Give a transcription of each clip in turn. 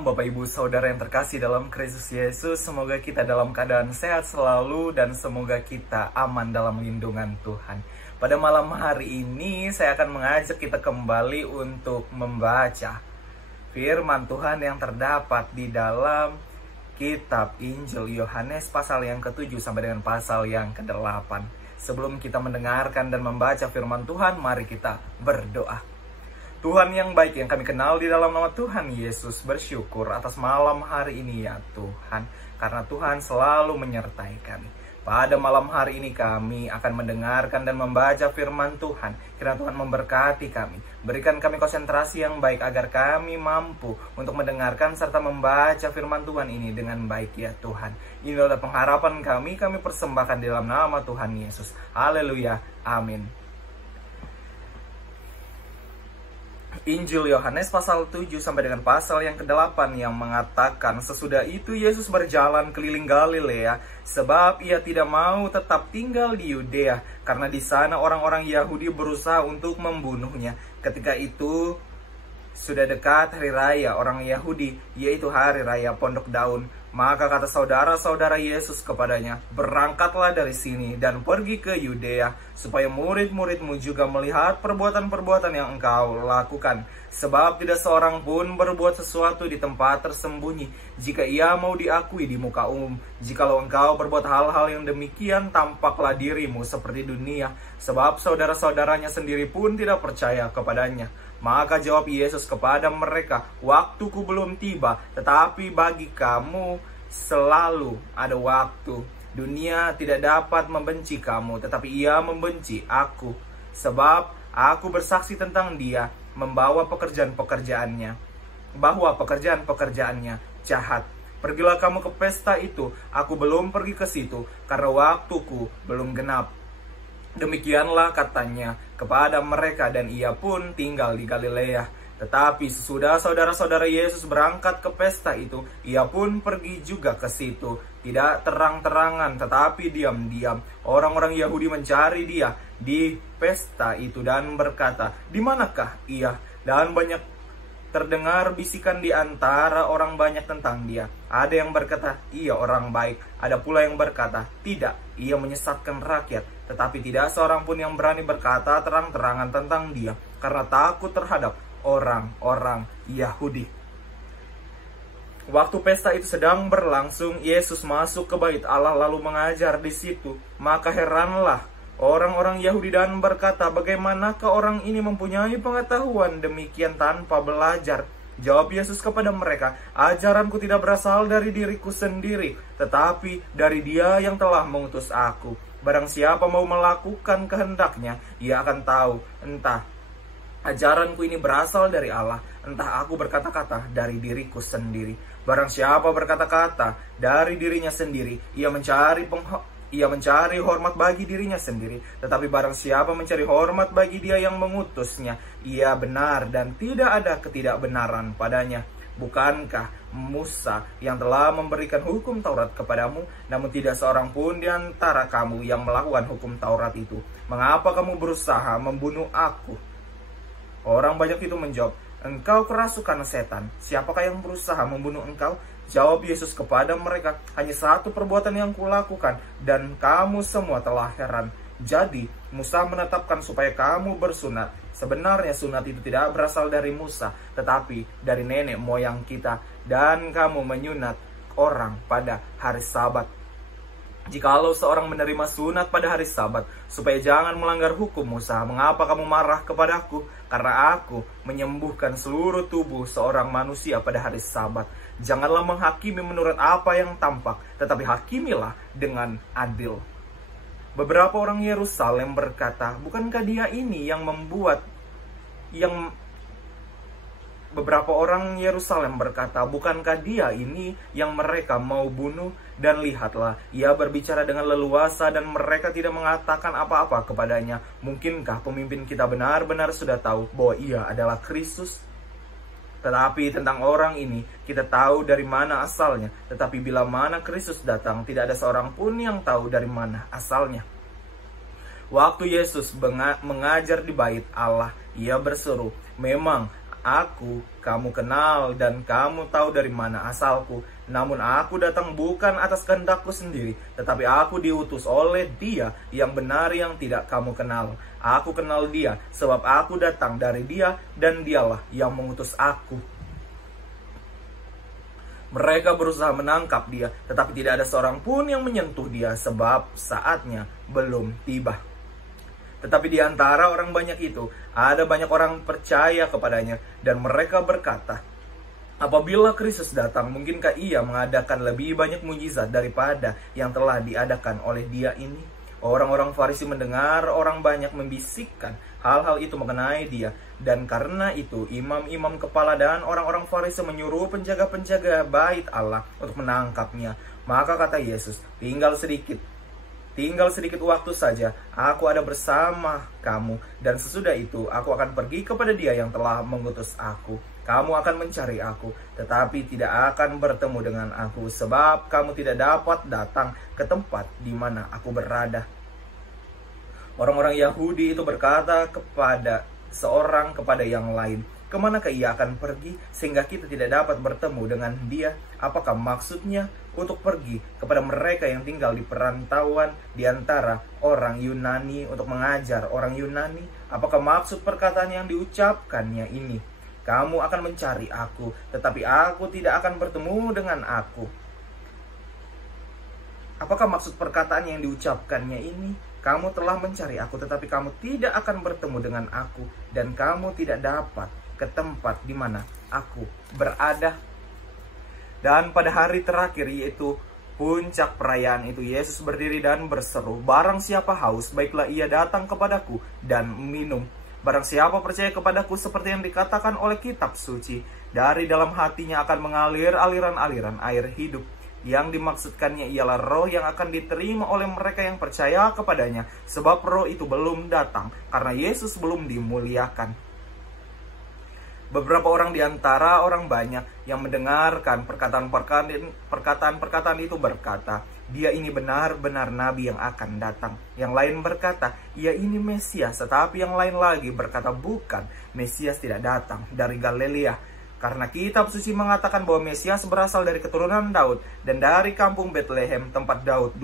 Malam Bapak Ibu Saudara yang terkasih dalam Kristus Yesus. Semoga kita dalam keadaan sehat selalu dan semoga kita aman dalam lindungan Tuhan. Pada malam hari ini saya akan mengajak kita kembali untuk membaca firman Tuhan yang terdapat di dalam kitab Injil Yohanes pasal yang ke-7 sampai dengan pasal yang ke-8. Sebelum kita mendengarkan dan membaca firman Tuhan, mari kita berdoa. Tuhan yang baik yang kami kenal di dalam nama Tuhan Yesus, bersyukur atas malam hari ini ya Tuhan, karena Tuhan selalu menyertai kami. Pada malam hari ini kami akan mendengarkan dan membaca firman Tuhan. Kiranya Tuhan memberkati kami, berikan kami konsentrasi yang baik agar kami mampu untuk mendengarkan serta membaca firman Tuhan ini dengan baik ya Tuhan. Ini adalah pengharapan kami persembahkan di dalam nama Tuhan Yesus. Haleluya, amin. Injil Yohanes pasal 7 sampai dengan pasal yang ke-8 yang mengatakan, sesudah itu Yesus berjalan keliling Galilea sebab ia tidak mau tetap tinggal di Yudea karena di sana orang-orang Yahudi berusaha untuk membunuhnya. Ketika itu sudah dekat hari raya orang Yahudi, yaitu hari raya Pondok Daun. Maka kata saudara-saudara Yesus kepadanya, berangkatlah dari sini dan pergi ke Yudea, supaya murid-muridmu juga melihat perbuatan-perbuatan yang engkau lakukan. Sebab tidak seorang pun berbuat sesuatu di tempat tersembunyi, jika ia mau diakui di muka umum. Jikalau engkau berbuat hal-hal yang demikian, tampaklah dirimu seperti dunia. Sebab saudara-saudaranya sendiri pun tidak percaya kepadanya. Maka jawab Yesus kepada mereka, waktuku belum tiba, tetapi bagi kamu selalu ada waktu. Dunia tidak dapat membenci kamu, tetapi ia membenci aku. Sebab aku bersaksi tentang dia, bahwa pekerjaan-pekerjaannya jahat. Pergilah kamu ke pesta itu, aku belum pergi ke situ, karena waktuku belum genap. Demikianlah katanya kepada mereka, dan ia pun tinggal di Galilea. Tetapi sesudah saudara-saudara Yesus berangkat ke pesta itu, ia pun pergi juga ke situ. Tidak terang-terangan, tetapi diam-diam. Orang-orang Yahudi mencari dia di pesta itu dan berkata, di manakah ia? Dan banyak terdengar bisikan di antara orang banyak tentang dia. Ada yang berkata, ia orang baik. Ada pula yang berkata, tidak, ia menyesatkan rakyat. Tetapi tidak seorang pun yang berani berkata terang-terangan tentang dia, karena takut terhadap orang-orang Yahudi. Waktu pesta itu sedang berlangsung, Yesus masuk ke bait Allah lalu mengajar di situ. Maka heranlah orang-orang Yahudi dan berkata, bagaimanakah orang ini mempunyai pengetahuan demikian tanpa belajar? Jawab Yesus kepada mereka, ajaranku tidak berasal dari diriku sendiri, tetapi dari Dia yang telah mengutus aku. Barang siapa mau melakukan kehendaknya, ia akan tahu, entah ajaranku ini berasal dari Allah, entah aku berkata-kata dari diriku sendiri. Barang siapa berkata-kata dari dirinya sendiri, ia mencari hormat bagi dirinya sendiri. Tetapi barang siapa mencari hormat bagi Dia yang mengutusnya, ia benar dan tidak ada ketidakbenaran padanya. Bukankah Musa yang telah memberikan hukum Taurat kepadamu, namun tidak seorang pun di antara kamu yang melakukan hukum Taurat itu? Mengapa kamu berusaha membunuh aku? Orang banyak itu menjawab, engkau kerasukan setan. Siapakah yang berusaha membunuh engkau? Jawab Yesus kepada mereka, hanya satu perbuatan yang kulakukan, dan kamu semua telah heran. Jadi Musa menetapkan supaya kamu bersunat. Sebenarnya sunat itu tidak berasal dari Musa, tetapi dari nenek moyang kita. Dan kamu menyunat orang pada hari Sabat. Jikalau seorang menerima sunat pada hari Sabat, supaya jangan melanggar hukum Musa, mengapa kamu marah kepadaku? Karena aku menyembuhkan seluruh tubuh seorang manusia pada hari Sabat. Janganlah menghakimi menurut apa yang tampak, tetapi hakimilah dengan adil. Beberapa orang Yerusalem berkata, bukankah dia ini yang mereka mau bunuh? Dan lihatlah, ia berbicara dengan leluasa dan mereka tidak mengatakan apa-apa kepadanya. Mungkinkah pemimpin kita benar-benar sudah tahu bahwa ia adalah Kristus? Tetapi tentang orang ini, kita tahu dari mana asalnya. Tetapi bila mana Kristus datang, tidak ada seorang pun yang tahu dari mana asalnya. Waktu Yesus mengajar di bait Allah, ia berseru, memang Aku kamu kenal dan kamu tahu dari mana asalku. Namun aku datang bukan atas kehendakku sendiri, tetapi aku diutus oleh Dia yang benar yang tidak kamu kenal. Aku kenal Dia, sebab aku datang dari Dia dan Dialah yang mengutus aku. Mereka berusaha menangkap Dia, tetapi tidak ada seorang pun yang menyentuh Dia, sebab saatnya belum tiba. Tetapi di antara orang banyak itu, ada banyak orang percaya kepadanya, dan mereka berkata, apabila Kristus datang, mungkinkah Ia mengadakan lebih banyak mujizat daripada yang telah diadakan oleh Dia ini? Orang-orang Farisi mendengar orang banyak membisikkan hal-hal itu mengenai Dia, dan karena itu imam-imam kepala dan orang-orang Farisi menyuruh penjaga-penjaga bait Allah untuk menangkapnya. Maka kata Yesus, tinggal sedikit waktu saja, aku ada bersama kamu, dan sesudah itu aku akan pergi kepada Dia yang telah mengutus aku. Kamu akan mencari aku, tetapi tidak akan bertemu dengan aku, sebab kamu tidak dapat datang ke tempat di mana aku berada. Orang-orang Yahudi itu berkata kepada seorang kepada yang lain, kemanakah ia akan pergi sehingga kita tidak dapat bertemu dengan Dia? Apakah maksudnya untuk pergi kepada mereka yang tinggal di perantauan di antara orang Yunani untuk mengajar orang Yunani? Apakah maksud perkataan yang diucapkannya ini? Kamu akan mencari aku, tetapi aku tidak akan bertemu dengan aku. Apakah maksud perkataan yang diucapkannya ini? Kamu telah mencari aku, tetapi kamu tidak akan bertemu dengan aku, dan kamu tidak dapat ke tempat di mana aku berada. Dan pada hari terakhir, yaitu puncak perayaan itu, Yesus berdiri dan berseru, barang siapa haus, baiklah ia datang kepadaku dan minum. Barang siapa percaya kepadaku, seperti yang dikatakan oleh kitab suci, dari dalam hatinya akan mengalir aliran-aliran air hidup. Yang dimaksudkannya ialah roh yang akan diterima oleh mereka yang percaya kepadanya, sebab roh itu belum datang, karena Yesus belum dimuliakan. Beberapa orang di antara orang banyak yang mendengarkan perkataan-perkataan itu berkata, dia ini benar-benar nabi yang akan datang. Yang lain berkata, ia ini Mesias. Tetapi yang lain lagi berkata, bukan, Mesias tidak datang dari Galilea. Karena kitab suci mengatakan bahwa Mesias berasal dari keturunan Daud dan dari kampung Betlehem, tempat Daud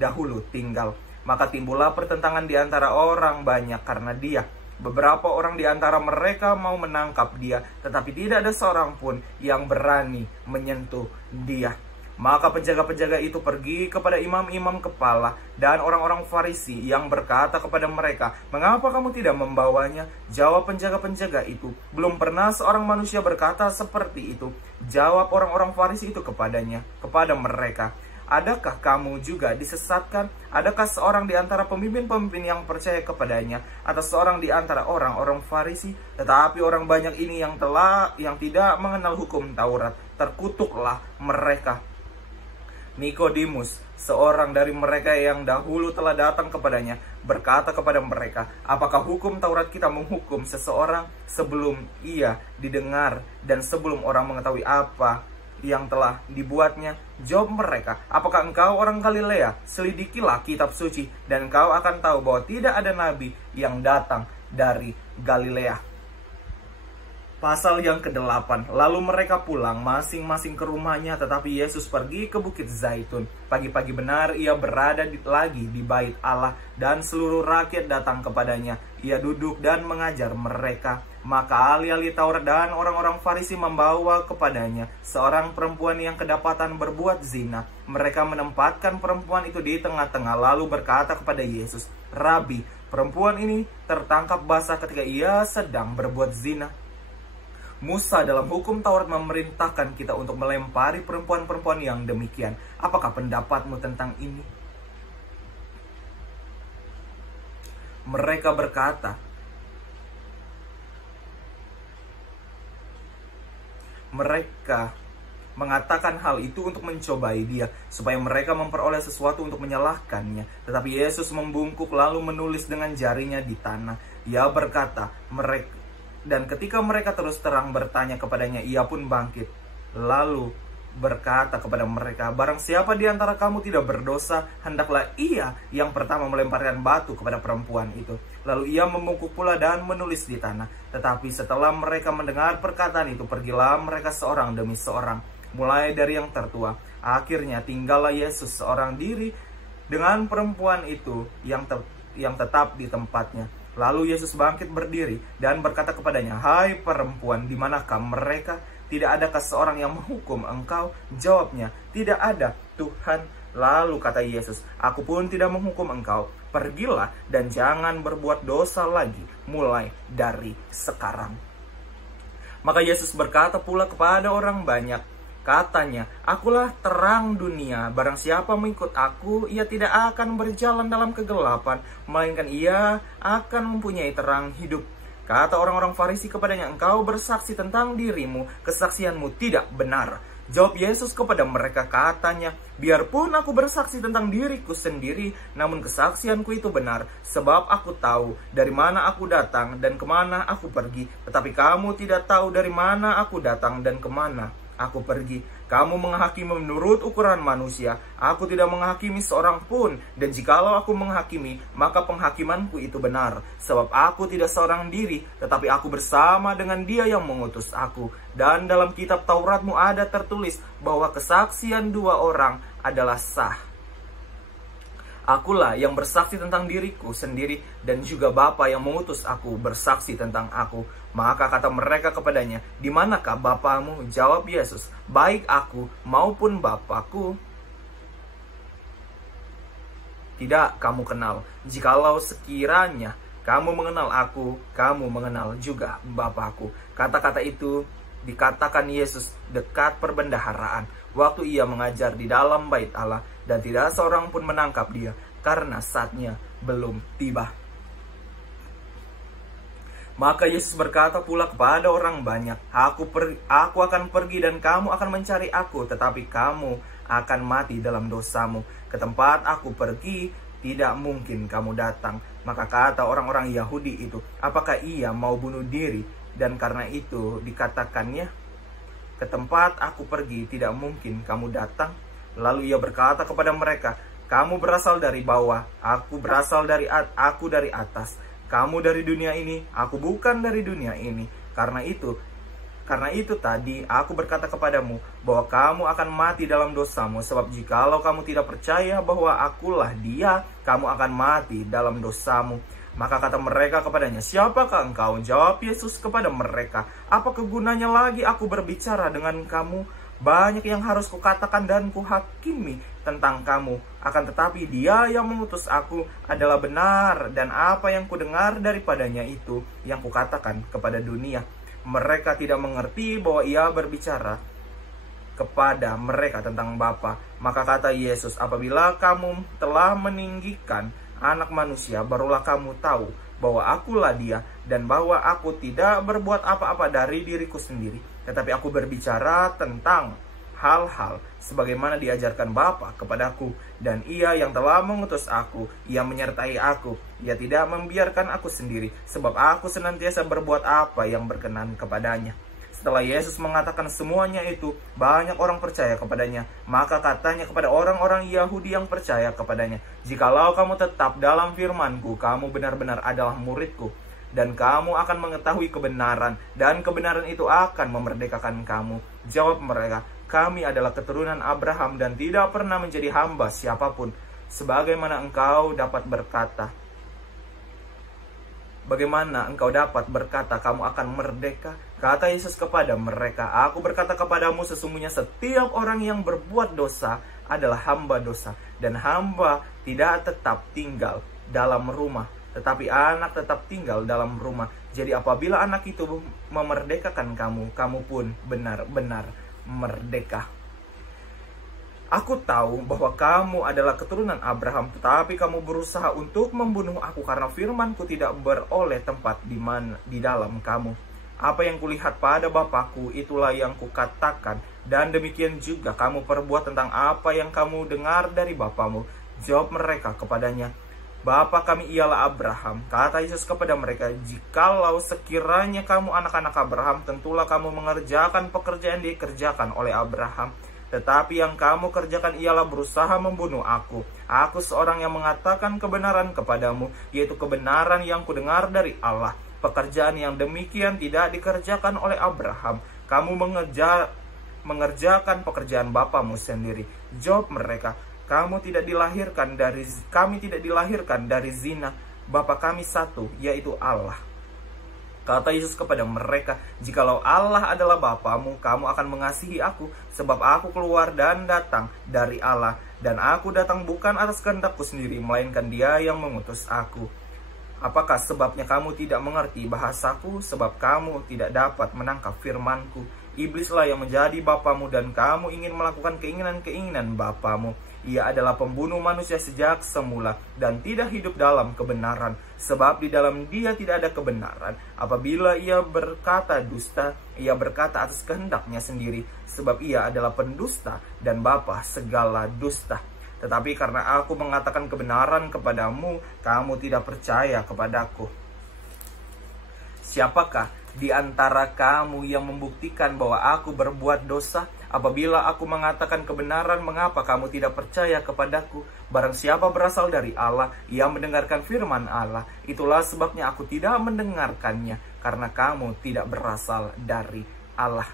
dahulu tinggal. Maka timbullah pertentangan di antara orang banyak karena Dia. Beberapa orang di antara mereka mau menangkap Dia, tetapi tidak ada seorang pun yang berani menyentuh Dia. Maka penjaga-penjaga itu pergi kepada imam-imam kepala dan orang-orang Farisi yang berkata kepada mereka, mengapa kamu tidak membawanya? Jawab penjaga-penjaga itu, belum pernah seorang manusia berkata seperti itu. Jawab orang-orang Farisi itu kepada mereka, adakah kamu juga disesatkan? Adakah seorang di antara pemimpin-pemimpin yang percaya kepadanya, atau seorang di antara orang-orang Farisi? Tetapi orang banyak ini yang tidak mengenal hukum Taurat, terkutuklah mereka. Nikodemus, seorang dari mereka yang dahulu telah datang kepadanya, berkata kepada mereka, apakah hukum Taurat kita menghukum seseorang sebelum ia didengar dan sebelum orang mengetahui apa yang telah dibuatnya? Jawab mereka, apakah engkau orang Galilea? Selidikilah kitab suci dan engkau akan tahu bahwa tidak ada nabi yang datang dari Galilea. Pasal yang ke-8. Lalu mereka pulang masing-masing ke rumahnya, tetapi Yesus pergi ke Bukit Zaitun. Pagi-pagi benar ia berada lagi di bait Allah, dan seluruh rakyat datang kepadanya. Ia duduk dan mengajar mereka. Maka ahli-ahli Taurat dan orang-orang Farisi membawa kepadanya seorang perempuan yang kedapatan berbuat zina. Mereka menempatkan perempuan itu di tengah-tengah, lalu berkata kepada Yesus, Rabi, perempuan ini tertangkap basah ketika ia sedang berbuat zina. Musa dalam hukum Taurat memerintahkan kita untuk melempari perempuan-perempuan yang demikian. Apakah pendapatmu tentang ini? Mereka berkata, mereka mengatakan hal itu untuk mencobai Dia, supaya mereka memperoleh sesuatu untuk menyalahkannya. Tetapi Yesus membungkuk lalu menulis dengan jarinya di tanah. Ia berkata, dan ketika mereka terus terang bertanya kepadanya, ia pun bangkit, lalu berkata kepada mereka, barang siapa di antara kamu tidak berdosa, hendaklah ia yang pertama melemparkan batu kepada perempuan itu. Lalu ia membungkuk pula dan menulis di tanah. Tetapi setelah mereka mendengar perkataan itu, pergilah mereka seorang demi seorang, mulai dari yang tertua. Akhirnya tinggallah Yesus seorang diri dengan perempuan itu yang tetap di tempatnya. Lalu Yesus bangkit berdiri dan berkata kepadanya, "Hai perempuan, di manakah mereka? Tidak adakah seorang yang menghukum engkau?" Jawabnya, "Tidak ada, Tuhan." Lalu kata Yesus, "Aku pun tidak menghukum engkau. Pergilah dan jangan berbuat dosa lagi mulai dari sekarang." Maka Yesus berkata pula kepada orang banyak, katanya, "Akulah terang dunia. Barang siapa mengikut aku, ia tidak akan berjalan dalam kegelapan, melainkan ia akan mempunyai terang hidup." Kata orang-orang Farisi kepadanya, "Engkau bersaksi tentang dirimu, kesaksianmu tidak benar." Jawab Yesus kepada mereka, katanya, "Biarpun aku bersaksi tentang diriku sendiri, namun kesaksianku itu benar, sebab aku tahu dari mana aku datang dan kemana aku pergi. Tetapi kamu tidak tahu dari mana aku datang dan kemana aku pergi. Kamu menghakimi menurut ukuran manusia. Aku tidak menghakimi seorang pun, dan jikalau aku menghakimi, maka penghakimanku itu benar. Sebab aku tidak seorang diri, tetapi aku bersama dengan Dia yang mengutus aku. Dan dalam kitab Tauratmu ada tertulis bahwa kesaksian dua orang adalah sah. Akulah yang bersaksi tentang diriku sendiri, dan juga Bapa yang mengutus aku bersaksi tentang aku." Maka kata mereka kepadanya, "Di manakah Bapamu?" Jawab Yesus, "Baik aku maupun Bapakku tidak kamu kenal. Jikalau sekiranya kamu mengenal aku, kamu mengenal juga Bapakku." Kata-kata itu dikatakan Yesus dekat perbendaharaan, waktu ia mengajar di dalam bait Allah, dan tidak seorang pun menangkap dia, karena saatnya belum tiba. Maka Yesus berkata pula kepada orang banyak, Aku akan pergi dan kamu akan mencari aku, tetapi kamu akan mati dalam dosamu. Ke tempat aku pergi, tidak mungkin kamu datang." Maka kata orang-orang Yahudi itu, "Apakah ia mau bunuh diri?" Dan karena itu dikatakannya, "Ke tempat aku pergi, tidak mungkin kamu datang." Lalu ia berkata kepada mereka, "Kamu berasal dari bawah, aku berasal dari atas. Kamu dari dunia ini, aku bukan dari dunia ini. Karena itu tadi aku berkata kepadamu bahwa kamu akan mati dalam dosamu. Sebab jikalau kamu tidak percaya bahwa akulah Dia, kamu akan mati dalam dosamu." Maka kata mereka kepadanya, "Siapakah engkau?" Jawab Yesus kepada mereka, "Apa kegunanya lagi aku berbicara dengan kamu? Banyak yang harus kukatakan dan kuhakimi tentang kamu. Akan tetapi Dia yang mengutus aku adalah benar, dan apa yang kudengar daripadanya itu yang kukatakan kepada dunia." Mereka tidak mengerti bahwa ia berbicara kepada mereka tentang Bapa. Maka kata Yesus, "Apabila kamu telah meninggikan Anak Manusia, barulah kamu tahu bahwa akulah Dia, dan bahwa aku tidak berbuat apa-apa dari diriku sendiri, tetapi aku berbicara tentang hal-hal sebagaimana diajarkan Bapa kepadaku. Dan Ia yang telah mengutus aku, Ia menyertai aku. Ia tidak membiarkan aku sendiri, sebab aku senantiasa berbuat apa yang berkenan kepadanya." Setelah Yesus mengatakan semuanya itu, banyak orang percaya kepadanya. Maka katanya kepada orang-orang Yahudi yang percaya kepadanya, "Jikalau kamu tetap dalam firman-Ku, kamu benar-benar adalah murid-Ku, dan kamu akan mengetahui kebenaran, dan kebenaran itu akan memerdekakan kamu." Jawab mereka, "Kami adalah keturunan Abraham dan tidak pernah menjadi hamba siapapun. Sebagaimana engkau dapat berkata, Bagaimana engkau dapat berkata kamu akan merdeka?" Kata Yesus kepada mereka, "Aku berkata kepadamu, sesungguhnya setiap orang yang berbuat dosa adalah hamba dosa. Dan hamba tidak tetap tinggal dalam rumah, tetapi anak tetap tinggal dalam rumah. Jadi apabila anak itu memerdekakan kamu, kamu pun benar-benar merdeka. Aku tahu bahwa kamu adalah keturunan Abraham, tetapi kamu berusaha untuk membunuh aku karena firman-Ku tidak beroleh tempat di dalam kamu. Apa yang kulihat pada Bapakku, itulah yang kukatakan, dan demikian juga kamu perbuat tentang apa yang kamu dengar dari bapamu." Jawab mereka kepadanya, "Bapa kami ialah Abraham." Kata Yesus kepada mereka, "Jikalau sekiranya kamu anak-anak Abraham, tentulah kamu mengerjakan pekerjaan dikerjakan oleh Abraham. Tetapi yang kamu kerjakan ialah berusaha membunuh aku, Aku seorang yang mengatakan kebenaran kepadamu, yaitu kebenaran yang kudengar dari Allah. Pekerjaan yang demikian tidak dikerjakan oleh Abraham. Kamu mengerjakan pekerjaan bapamu sendiri. Jawab mereka, kami tidak dilahirkan dari zina. Bapa kami satu, yaitu Allah. Kata Yesus kepada mereka, jikalau Allah adalah Bapamu, kamu akan mengasihi aku, sebab aku keluar dan datang dari Allah, dan aku datang bukan atas kehendakku sendiri, melainkan Dia yang mengutus aku. Apakah sebabnya kamu tidak mengerti bahasaku? Sebab kamu tidak dapat menangkap firmanku. Iblislah yang menjadi bapamu, dan kamu ingin melakukan keinginan-keinginan bapamu. Ia adalah pembunuh manusia sejak semula dan tidak hidup dalam kebenaran, sebab di dalam Dia tidak ada kebenaran. Apabila ia berkata dusta, ia berkata atas kehendaknya sendiri, sebab ia adalah pendusta dan bapa segala dusta. Tetapi karena aku mengatakan kebenaran kepadamu, kamu tidak percaya kepadaku. Siapakah di antara kamu yang membuktikan bahwa aku berbuat dosa? Apabila aku mengatakan kebenaran, mengapa kamu tidak percaya kepadaku? Barang siapa berasal dari Allah, ia mendengarkan firman Allah. Itulah sebabnya aku tidak mendengarkannya, karena kamu tidak berasal dari Allah.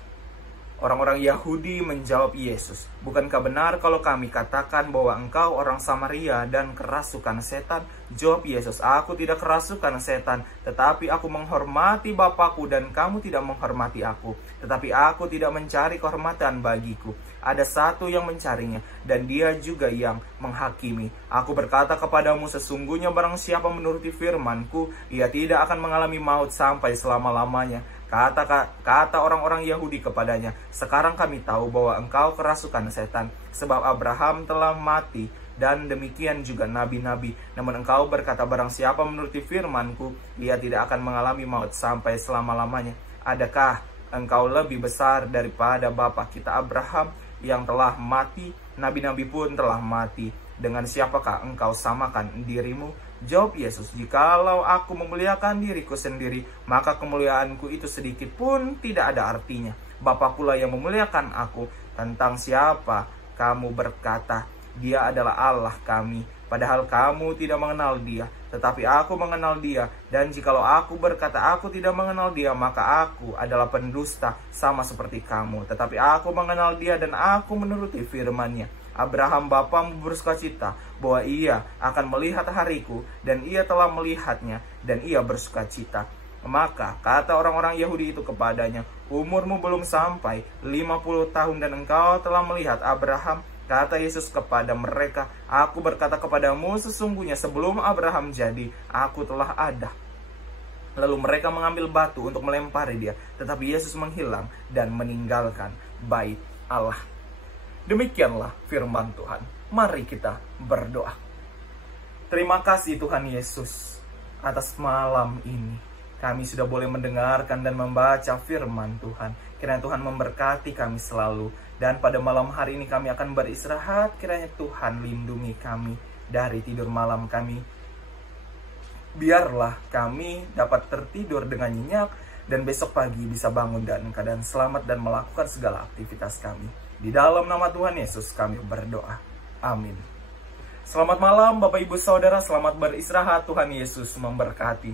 Orang-orang Yahudi menjawab Yesus, bukankah benar kalau kami katakan bahwa engkau orang Samaria dan kerasukan setan? Jawab Yesus, aku tidak kerasukan setan, tetapi aku menghormati Bapakku dan kamu tidak menghormati aku. Tetapi aku tidak mencari kehormatan bagiku. Ada satu yang mencarinya, dan Dia juga yang menghakimi. Aku berkata kepadamu, sesungguhnya barang siapa menuruti firman-Ku, ia tidak akan mengalami maut sampai selama-lamanya. Kata orang-orang Yahudi kepadanya, sekarang kami tahu bahwa engkau kerasukan setan, sebab Abraham telah mati, dan demikian juga nabi-nabi. Namun engkau berkata, barang siapa menuruti firman-Ku, ia tidak akan mengalami maut sampai selama-lamanya. Adakah engkau lebih besar daripada bapa kita Abraham yang telah mati? Nabi-nabi pun telah mati. Dengan siapakah engkau samakan dirimu? Jawab Yesus, jikalau aku memuliakan diriku sendiri, maka kemuliaanku itu sedikit pun tidak ada artinya. Bapakulah yang memuliakan aku. Tentang siapa kamu berkata, Dia adalah Allah kami, padahal kamu tidak mengenal Dia, tetapi aku mengenal Dia. Dan jikalau aku berkata aku tidak mengenal Dia, maka aku adalah pendusta sama seperti kamu. Tetapi aku mengenal Dia dan aku menuruti firman-Nya. Abraham bapamu bersukacita bahwa ia akan melihat hariku, dan ia telah melihatnya, dan ia bersukacita. Maka kata orang-orang Yahudi itu kepadanya, umurmu belum sampai 50 tahun dan engkau telah melihat Abraham? Kata Yesus kepada mereka, aku berkata kepadamu, sesungguhnya sebelum Abraham jadi, aku telah ada. Lalu mereka mengambil batu untuk melempari Dia, tetapi Yesus menghilang dan meninggalkan bait Allah. Demikianlah firman Tuhan. Mari kita berdoa. Terima kasih Tuhan Yesus atas malam ini. Kami sudah boleh mendengarkan dan membaca firman Tuhan. Kiranya Tuhan memberkati kami selalu. Dan pada malam hari ini kami akan beristirahat. Kiranya Tuhan lindungi kami dari tidur malam kami. Biarlah kami dapat tertidur dengan nyenyak, dan besok pagi bisa bangun dan keadaan selamat dan melakukan segala aktivitas kami. Di dalam nama Tuhan Yesus kami berdoa. Amin. Selamat malam Bapak Ibu Saudara, selamat beristirahat. Tuhan Yesus memberkati.